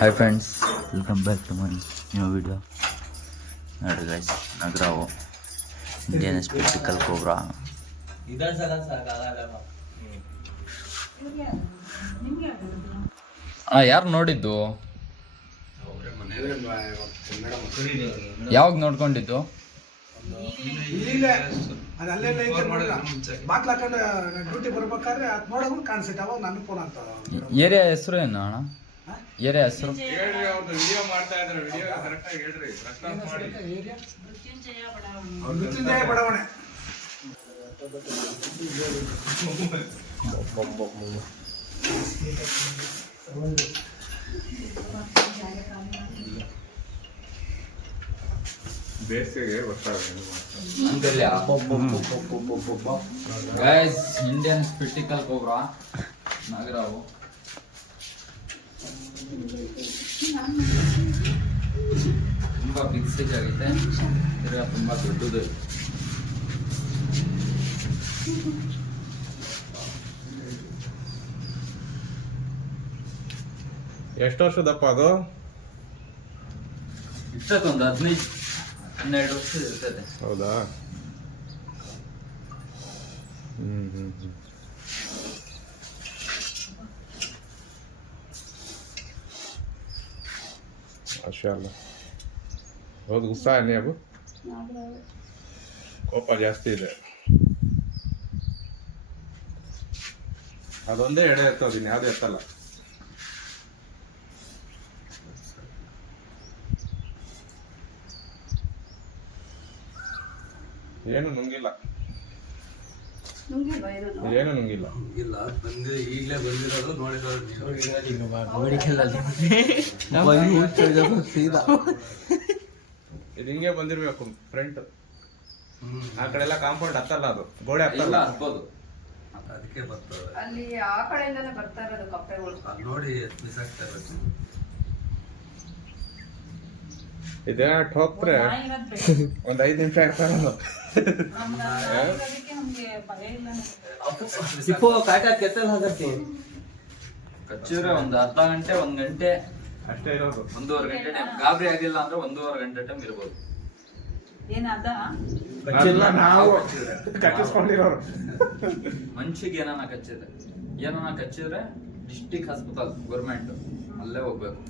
Hi friends, welcome back to my new video. ನೋಡಿ guys, ನಗರಾವು Indian spectacle cobra. ಯಾರು ನೋಡಿದ್ದು? ಯಾವಾಗ ನೋಡ್ಕೊಂಡಿದ್ದು? ಏರಿಯಾ ಹೆಸರು ಏನು ಅಣ್ಣ? ಏರಿಯಾ ಹೆಸರು ಮೃತ್ಯುಂಜಯ ಬಡಾವಣೆ. ಇಂಡಿಯನ್ ಸ್ಪೆಕ್ಟಿಕಲ್ ಕೋಬ್ರಾ ನಗರಾವು. ತುಂಬಾ ಬಿಗ್ ಸೈಜ್ ಆಗೈತೆ, ತುಂಬಾ ದೊಡ್ಡದು. ಎಷ್ಟು ವರ್ಷದಪ್ಪ ಅದು? ಇಷ್ಟೊಂದು 15-12 ವರ್ಷ ಇರ್ತದೆ. ಹೌದಾ? ಮಾಶಾಅಲ್ಲಾ. बहुत गुस्सा है नहीं अब? ಕೋಪ ಜಾಸ್ತಿ ಇದೆ. ಅದೊಂದೇ ಎಡೆ ಎತ್ತೋದಿನ, ಯಾವ್ದು ಎತ್ತಲ್ಲ. ಏನು ನುಂಗಿಲ್ಲ, ಏನು ನುಂಗಿಲ್ಲ. ಬಂದು ಈಗಲೇ ಬಂದಿರೋದು ನೋಡಿರೋದು ಇದು ಹಿಂಗೆ ಬಂದಿರ್ಬೇಕು ಫ್ರಂಟ್. ಆ ಕಡೆ ಎಲ್ಲ ಕಾಂಪೌಂಡ್ ಹತ್ತಲ್ಲ, ಅದು ಗೋಡೆ ಹತ್ತಲ್ಲ. ಅದಕ್ಕೆ ಬರ್ತದೆ. ಅಲ್ಲಿ ಆ ಕಡೆಯಿಂದನೇ ಬರ್ತಾ ಇರೋದು ಕಪ್ಪೆಗಳು. ಅಲ್ಲಿ ನೋಡಿ ಬಿಸಾಕ್ತಾ ಇರೋದು. ಇದೇನ ಹೋಗ್ರೆ ಒಂದ್ 5 ನಿಮಿಷ ಇರ್ತಾರ. ಕಚ್ಚಿದ್ರೆ ಒಂದು ಅರ್ಧ ಗಂಟೆ, 1 ಗಂಟೆ ಅಷ್ಟೇ ಇರೋದು. 1.5 ಗಂಟೆ ಟೈಮ್. ಗಾಬರಿ ಆಗಿಲ್ಲ ಅಂದ್ರೆ 1.5 ಗಂಟೆ ಟೈಮ್ ಇರ್ಬೋದು. ನಾವು ಕಚ್ಚಿಸ್ಕೊಂಡಿರೋರು. ಮನುಷ್ಯಗೆ ಏನಾನ ಕಚ್ಚಿದ್ರೆ ಡಿಸ್ಟಿಕ್ ಹಾಸ್ಪಿಟಲ್ ಗೌರ್ಮೆಂಟ್ ಅಲ್ಲೇ ಹೋಗ್ಬೇಕು.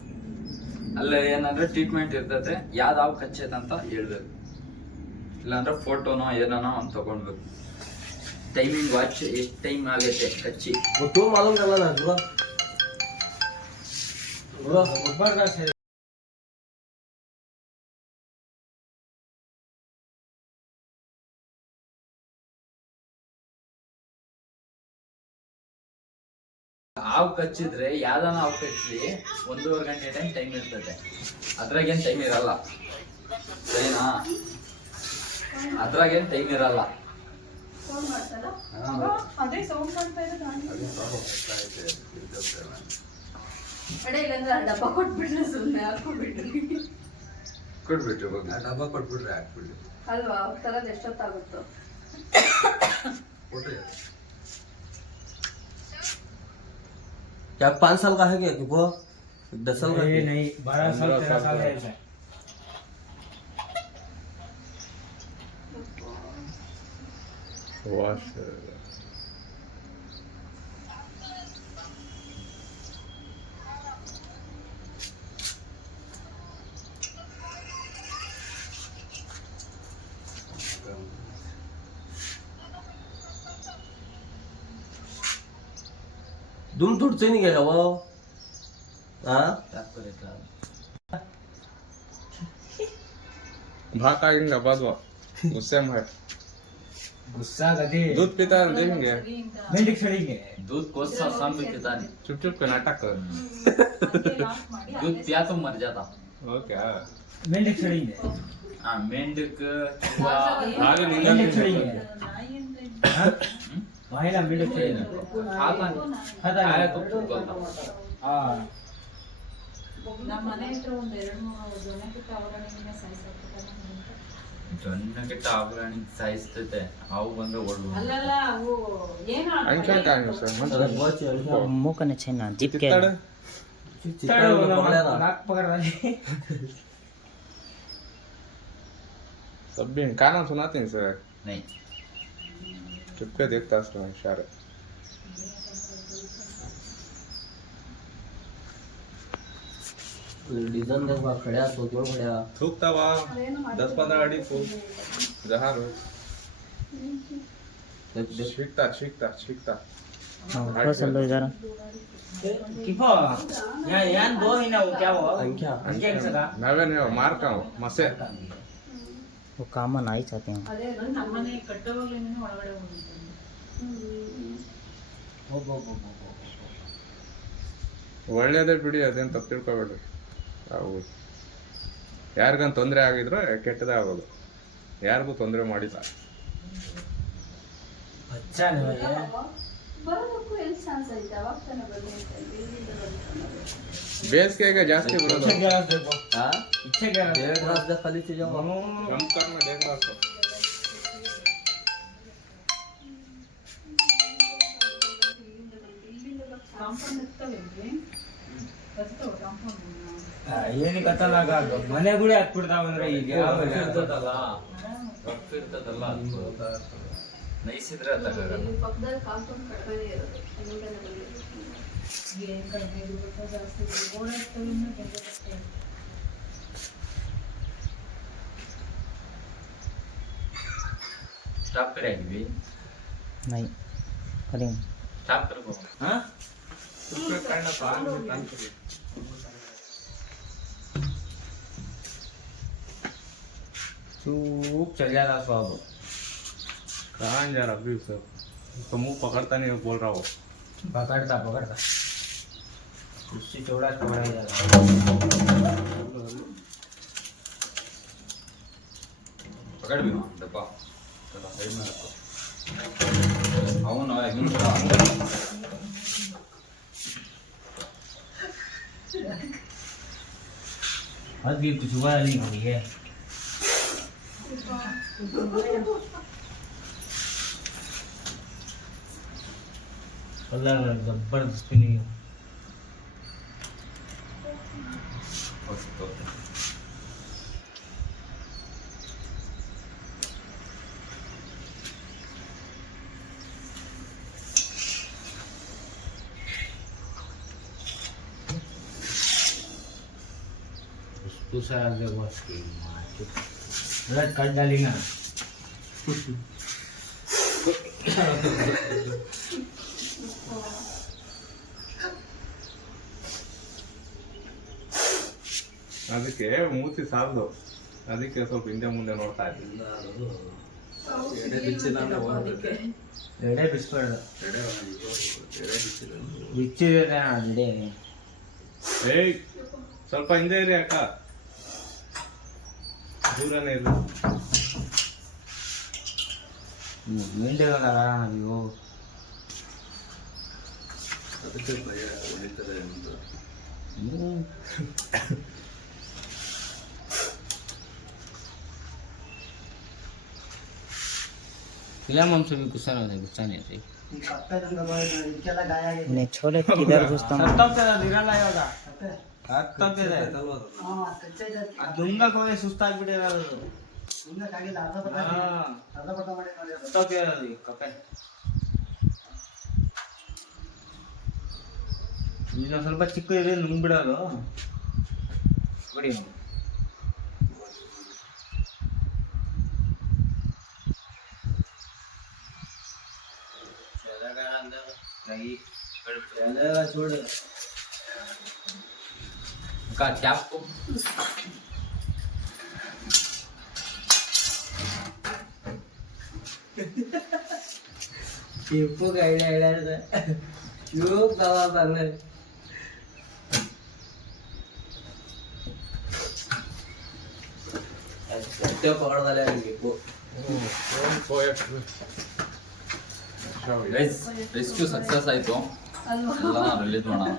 ಅಲ್ಲೇ ಏನಂದ್ರೆ ಟ್ರೀಟ್ಮೆಂಟ್ ಇರ್ತೈತೆ, ಯಾವ್ದಾವ್ ಕಚ್ಚೈತೆ ಅಂತ ಹೇಳ್ಬೇಕು. ಇಲ್ಲಾಂದ್ರೆ ಫೋಟೋನೋ ಏನಾನೋ ಅಂತ ತಗೊಂಡ್ಬೇಕು. ಟೈಮಿಂಗ್ ವಾಚ್ ಎಷ್ಟು ಟೈಮ್ ಆಗೈತೆ ಕಚ್ಚಿ. ಹಾವು ಕಚ್ಚಿದ್ರೆ ಯಾವ್ದಾನ ಹಾವು ಕಚ್ಚಿ 1.5 ಗಂಟೆ ಟೈಮ್ ಇರ್ತದೆ. ಅದ್ರಾಗೇನ್ ಟೈಮ್ ಇರಲ್ಲ, ಸರಿನಾ? ಅದ್ರಾಗೇನ್ ಟೈಮ್ ಇರಲ್ಲ. ಡಬ್ಬ ಕೊಟ್ಬಿಟ್ರೆ ಸುಮ್ಮನೆ ಹಾಕ್ಬಿಟ್ರಿ. ಡಬ್ಬ ಕೊಟ್ಬಿಟ್ರೆ ಹಾಕ್ಬಿಡ್ಲಿ ಅಲ್ವಾ? ತರದ್ ಎಷ್ಟೊತ್ತಾಗುತ್ತೋ. क्या 5 साल का है क्या कि वो 10 साल का? नहीं 12 साल 13 साल है ऐसा. दुम तुटते नहीं क्या वो? हाँ भाग आएंगे बादवा. गुस्से में है. गुस्सा कभी दूध पीता है, देखेंगे. मेंढक सड़ेंगे. दूध कोसा शाम में पीता नहीं. चुप चुप के नाटक कर. दूध पिया तो मर जाता. ओके. मेंढक सड़ेंगे. हाँ, मेंढक आगे मेंढक निकल. सड़ेंगे. वाहिला मेंढक सड़ेंगे. खाता खाता आया है. तो खुद बोलता. हाँ ನಮ್ಮ ಮನೆ ಹತ್ರ ಒಂದ್ 2-3 ಜೊನ್ನಕ್ಕಿಟ್ಟ ಅವರಣಿಗೆ ಜೊನ್ನಕ್ಕಿಟ್ಟ ಅವರಣಿ ಸಾಯಿಸ್ತೈತೆ. ಹಾವು ಬಂದ್ರೆ ಓಡ್ಬೋದು. ಅಲ್ಲಲ್ಲ ಅವು ಏನು अंकल का है सर. वो मुख ने छेना जीप के कितना नाक पकड़ रहा है सब भी गाना सुनाते हैं सर, नहीं चुपके देखता हूँ इशारे. डिझाईन देख बा खड्या तो दोन खड्या थूकता वहाँ 10-15 अडी फूक जहाँ रो शिकता किपो यान दो ही ना वो क्या वो अंक्या अंके सका ನಾವೇ ಮಾರ್ಕ ಮಸೆ वो कामन आई चाहते हैं ಅದೇ ನಮ್ಮನೆ ಕಟ್ಟೋವಾಗ್ಲೇನೆ ಒಳಗಡೆ ಹೋಗ್ತಾರೆ. ಒಳ್ಳೇದೇ ಬಿಡಿ, ಅದೇನು ತಪ್ಪು ತಿಳ್ಕೊಬೇಡ್ರಿ. ಅವು ಯಾರಿಗನ್ ತೊಂದರೆ ಆಗಿದ್ರೆ ಕೆಟ್ಟದೇ ಆಗೋದು, ಯಾರಿಗೂ ತೊಂದರೆ ಮಾಡಿಲ್ಲ. अच्छा नहीं है ಬರೋದಕ್ಕೂ ಎಲ್ಲಿ ಚಾನ್ಸ್ ಐತೆ? ಅವಾಗ ತಾನೇ ಬನ್ನಿ ಅಂತ ಇಲ್ಲಿಂದ ಬಂದ್ಕೊಂಡು. ಬೇಸಿಗೆಗೆ ಜಾಸ್ತಿ ಬರೋದು. इच्छा क्या देखो हां इच्छा क्या डेढ़ ग्लास दे खाली चीज ಗಮ್ಕರ್ನ ದೇख ರಾಸು. ಕಾಂಪೌಂಡ್ ಇರ್ತವೇನ್ರಿ? ಬರ್ತಾವ ಕಾಂಪೌಂಡ್ ಏನು ಕತ್ತಲಾಗ ಮನೆ ಗುಡಿ ಹಾಕ್ಬಿಡ್ತಾವ ಅಂದ್ರೆ ಈಗ ಇರ್ತದಲ್ಲ ರಫ್ ಇರ್ತದಲ್ಲ ನೈಸ್ ಇದ್ರೆ ತಗೋಲ್ಲ. ಇಲ್ಲಿ ಪಕ್ಕದಲ್ಲಿ ಕಾಂಪೌಂಡ್ ಕಡಿಮೆ ಇರೋದು ಅಲ್ಲಿಂದನೇ ಬಂದಿರೋದು. ಏನ್ ಕಡಿಮೆ ಇರುತ್ತೋ ಜಾಸ್ತಿ ಓಡಾಡ್ತವೆ ಇನ್ನೂ ಕೆಂಪು ಬರ್ತವೆ. स्टॉप करेंगे नहीं करेंगे स्टॉप करो. हाँ चुप चल जा रहा स्वाब कहाँ जा रहा अभी सब तो मुंह पकड़ता नहीं बोल रहा हो. पकड़ता उससे चौड़ा पकड़ा ही जा रहा पकड़ भी डब्बा चलो साइड में रखो. అవును अभी कुछ हुआ नहीं हुई है अल्लाह जबरदस्त नहीं है दूसरा देखो रट काट डाली ना ಅದಕ್ಕೆ ಮೂತಿ ಸಾಲದು, ಅದಕ್ಕೆ ಸ್ವಲ್ಪ ಹಿಂದೆ ಮುಂದೆ ನೋಡ್ತಾ ಇದ್ದೀನಿ. ಎಡೆ ಬಿಚ್ಚಿಲ್ಲ ಅಂದ್ರೆ ಹೋಗುತ್ತೆ. ಎಡೆ ಬಿಸ್ಬೇಡ ಎಡೆ ಬಿಚ್ಚಿಲ್ಲ ಬಿಚ್ಚಿದೆ ಎಡೆ ಏಯ್ ಸ್ವಲ್ಪ ಹಿಂದೆ ಇರಿ ಅಕ್ಕ, ದೂರನೇ ಇರು. ಮೆಂಡೆ ನೀವು ಅದಕ್ಕೆ ಭಯ ಹೊಡಿತಾರೆ ಅಂತ. खिला हम से भी गुस्सा नहीं आती उन्हें छोड़े किधर घुसता हूँ तब से दिरा लाया होगा तब से दुंगा कोई सुस्ता बिड़ेगा तो हां तब के कपे ನೀನು ಸ್ವಲ್ಪ ಚಿಕ್ಕ ಇದೆ ನುಂಗ್ಬಿಡೋದು ಬಿಡಿ छोड़ का क्या को ಟಿಪ್ಪು ಗೈಡ್ ಹೇಳ್ಯಾರ ಚೂಪ್ ಬಾಬಾ ಬಂದ್ರೆ ಹೊಟ್ಟೆ ಪಕಡ್ದಲ್ಲ ಟಿಪ್ಪು. ಗೈಸ್ ರೆಸ್ಕ್ಯೂ ಸಕ್ಸಸ್ ಆಯ್ತು. ಅಲ್ವಾ? ಎಲ್ಲ ರಿಲೀಸ್ ಮಾಡೋಣ.